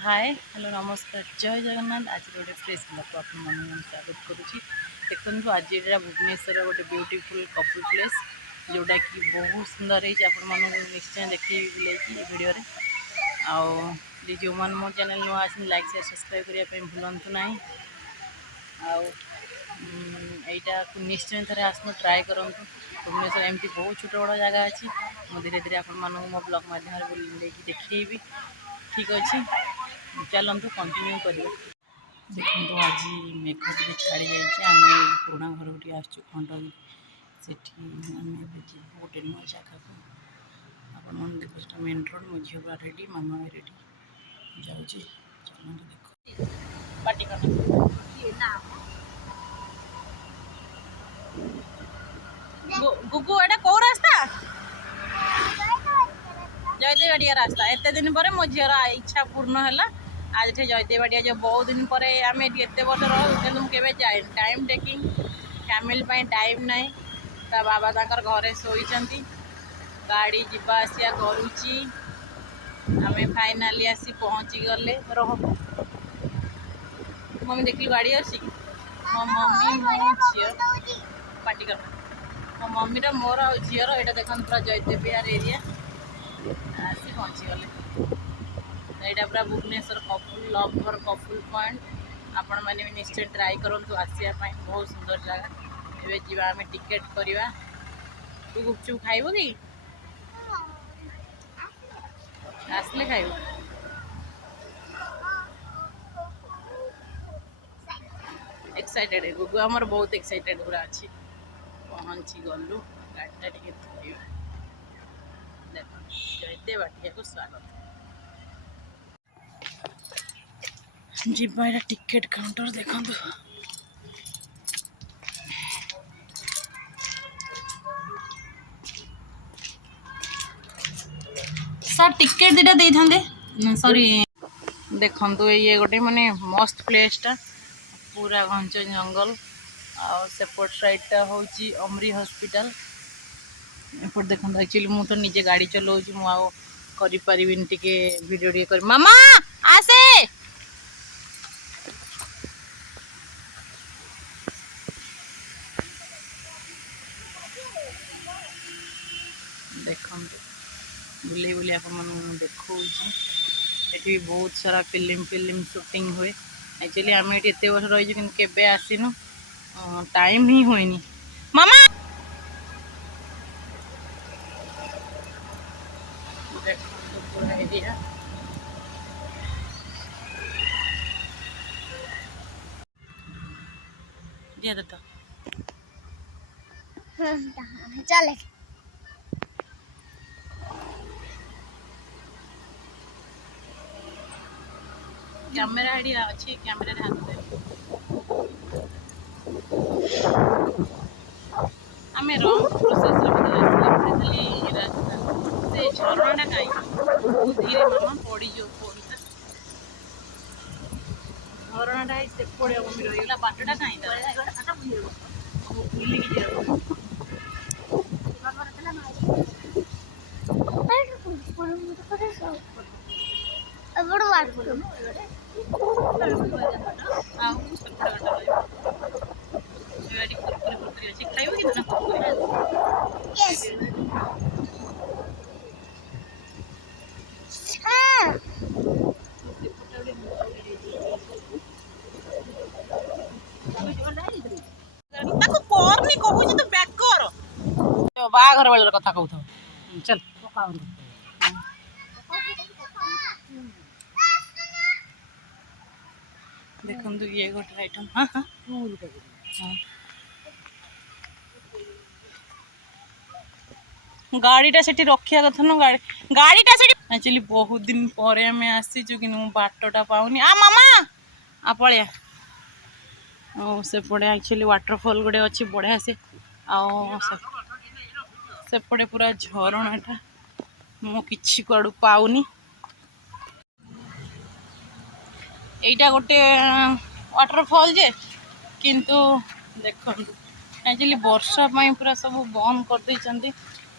Hi hello नमस्कार जय जगन्नाथ। आज गोटे फ्रेश ब्लॉग आप स्वागत करुँची। देखो आज यहाँ भुवनेश्वर गोटे ब्यूटीफुल कपल प्लेस जोटा कि बहुत सुंदर है। आपण निश्चय देखिए बुलाई वीडियो रे जो मैंने मो चैनल नुआ आस लाइक शेयर सब्सक्राइब करने भूलु ना। आईटा निश्चय थे आसन ट्राए करूँ। भुवनेश्वर एमती बहुत छोट बड़ जगह अच्छी धीरे धीरे आपण मो ब्लॉग माध्यम देखी ठीक अच्छे चलतु कंटिन्यू कर। देखो आज मेघ टे छाड़ी जाइए आम पुराणा घर गोटे आसचु खंडगिरी से गोटे नुआ जगह को आप देखो मेन रोड मो झील पूरा रेडी मामा भी रेडी जाऊँ चलते देख पाटी गुगु एटा कौ रास्ता जयदेवाड़िया रास्ता एत दिन पर मो झीर इच्छा पूर्ण है। आज जयदेवाड़िया जो बहुत दिन पर आम एत वर्ष रहूँ मुझे जाए टाइम टेकिंग फैमिली टाइम ना ता बाबा तांकर घरे शोइचंती गाड़ी जीवा आसिया करुची आम फाइनाली आसी पहुँची गले रह मम्मी देखी गाड़ी अच्छी मो मम्मी मो झील पाटी कर मो मम्मी मोर झीर यहाँ देखते पूरा जयदेवियार एरिया आसी पहुँची गले। यहाँ पूरा Bhubaneswar couple lover couple point आपण मैंने भी निश्चय ट्राए करूँ आसापी बहुत सुंदर जगह। एवं जी आम टिकेट करवा तू गुपचुप खाइब कि आसले खाइब एक्साइटेड है गुगु आमर बहुत एक्साइटेड पूरा अच्छी पहुँची गलु गाड़ीटा टे धोइबा देख जयदेवाटिया को स्वागत जीवा टिकेट काउंटर देखो सर टिकेट दीटा दे था सॉरी देखो ये गोटे माने मस्त प्लेसटा पूरा घंच जंगल आसेपट साइडटा हूँ अमरी हॉस्पिटल एपट देखो एक्चुअली मु तो निजे गाड़ी चलाऊँ मुझे करिपारिबिन टिके वीडियो टिके कर मामा आसे देखो बुले बुले आप देखा ये बहुत सारा फिल्म शूटिंग हुए। एक्चुअली आम ये एत वर्ष रही कि आसीनु टाइम ही हुए मामा पूरा एरिया दिया तो चले कैमेरा आईडी अच्छी कैमेरा रे हाथ दे आम रंग प्रोसेस रास्ता से झरणाटा कहीं धीरे मामा पड़ी जो पड़ता झरणाटा से पड़े मम्मी रहीगला बाटटा कहीं बुलिकी बाघर बेलर कथा कहू चल देखो ये गोटे आइटम हाँ हाँ गाड़ीटा से रखा कथा न गाड़ीटा से एक्चुअली बहुत दिन पर आम आसीचु कि बाटटा पाऊनी आ मामा आ पलिया सेपटे एक्चुअली वाटरफॉल गोटे अच्छी बढ़िया से सेपटे पूरा झरणाटा मु किछि कुआडू पाऊनी एटा गोटे वाटरफॉल जे किंतु देखो एक्चुअली वर्षा पूरा सब बंद कर देइचंती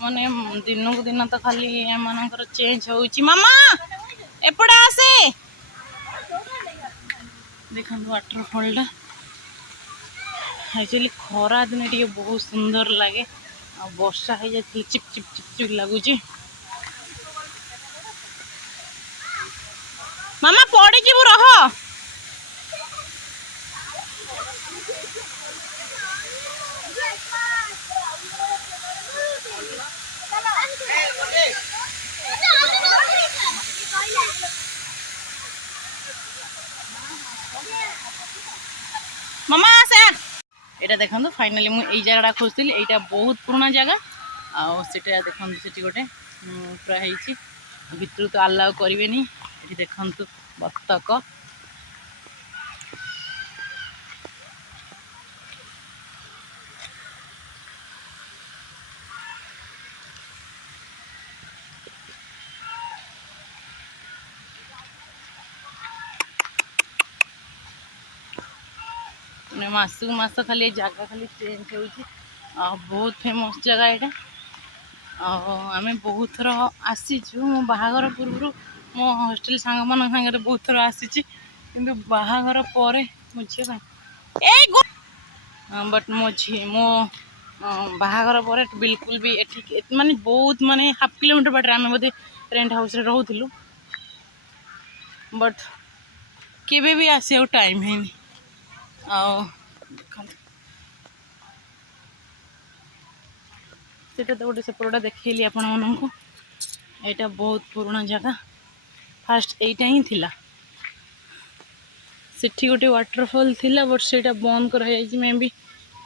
माने दिन को दिन तो खाली एमानकर चेंज होउची मामा एपड़ा आसे देखो वाटरफॉल एक्चुअली खरा दिन टे बहुत सुंदर लगे आ वर्षा हो जाए चिप चिप चिप चिप लगुच मामा पड़ी जीव रह मामा आसे एटा देखो फाइनाली मुझे जगह खोजती यहाँ बहुत पुराना जगह आटा देखो से गोटे पूरा भितर तो अलाउ करेंगे ये देखु बतक मासक मास खाली जगह खाली चेंज हो बहुत फेमस जगह यहाँ आम बहुत थर आसीचु मो बाहागर पूर्व मो हॉस्टल सांग मान सागर बहुत थर आसी कि बाहागर पर मो झील बट मो झी मो बाहागर पर बिल्कुल भी एठी माने बहुत माने हाफ किलोमीटर बाटे आम बोधे रेंट हाउस रे रहूलु बट केबे भी आसे टाइम है सेटा तो गोटे सेपटा देखली आपण मानू यहाँ बहुत पुराना जगह फास्ट यहीटा ही थिला सेठी गोटे वाटरफॉल थिला बट सेटा बंद कर मे भी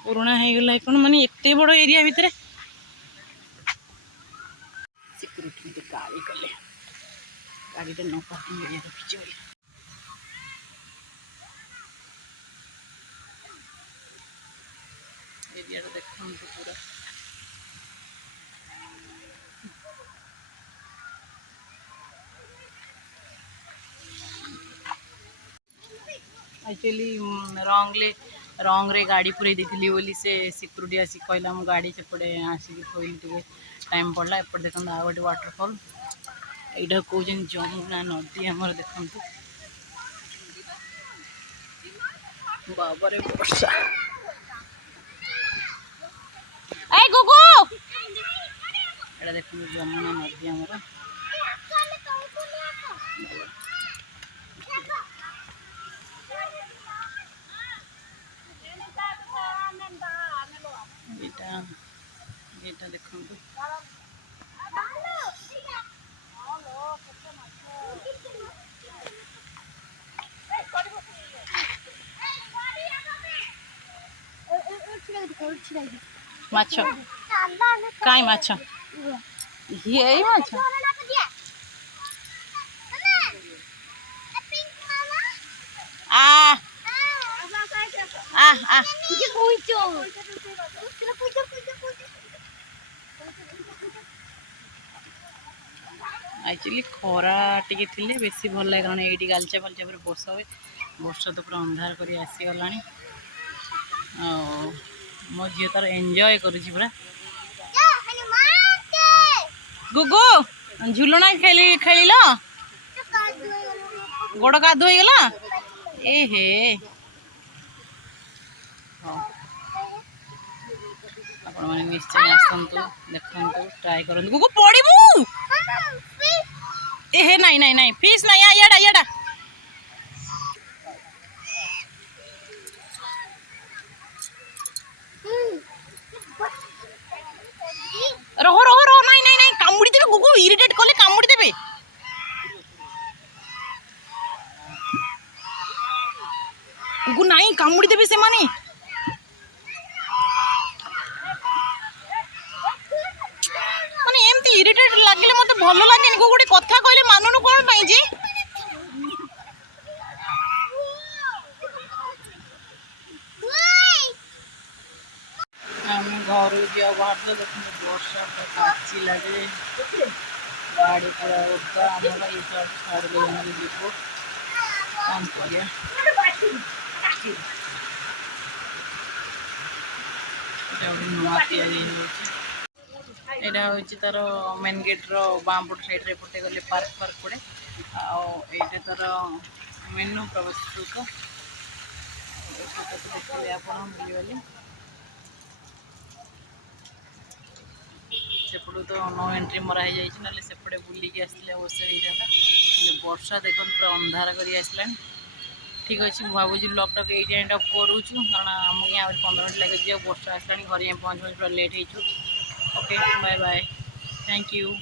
पुराना हो गला कौन माने एते बड़ एरिया भितर सिक्यूरिटी भी गाड़ी कले गाड़ी न पार्किंग एरिया रखी एरिया देखो पूरा एक्चुअली रंग रे गाड़ी पूरे देती बोली से सिक्यूरिटी आसी कहला मो गाड़ी सेपटे आसिक थोड़ी टे टाइम पड़ा एपटे देखो आ गए वाटरफॉल यहाँ कौन जमुना नदी आमर देखु बाबा वर्षा एटा देख जमुना नदी आमर ये देखो माछ काई माछ ये माछ आ आ आ एक्चुअली खरा टी थी बेसी भल लगे कारण ये गालचा फालचा पर वर्षा हुए वर्षा तो पूरा अंधार कर आसीगला मो झी तार एंजॉय करुची पूरा गुगु झुलना खेली खेल गोड़ कादु हो गला ए हे आपण माने निश्चय आसतु देखु ट्राए करूँ गुगु पड़ू ए हे नहीं नहीं नहीं फिश नहीं याडा याडा रहो रहो रहो नहीं नहीं नहीं कामुड़ी देबे गुगु इरिटेट कले कामुड़ी देबे गुगु नहीं कामुड़ी देबे से माने माने एमती इरिटेट लागले मते भलो लागेनी गुगु गोटे कथा कहले मानुनु कोन पई जे घर जा बाहर तो देखो वर्षा काची लगे गाड़ी पूरा ओदा आमर ये छाड़ दे जीव कम कर यहाँ हूँ तार मेन गेट बामपट साइड पटे गले पार्क फार्क पड़े आईटे तार मेनू प्रवेश शुल्क देखिए आप बुझीगले सेपटू तो नो एंट्री मरा ही जाइए ना सेपटे बुलिकी आसते अवश्य होता वर्षा देखो पूरा अंधार कर आसला ठीक अच्छे मुझे भावुँ ब्लॉगटा को ये एंड अप करूँ कारण आम यहाँ 15 मिनट लगे वर्षा आसला घर पहुँच पूरा लेट हो okay bye bye thank you.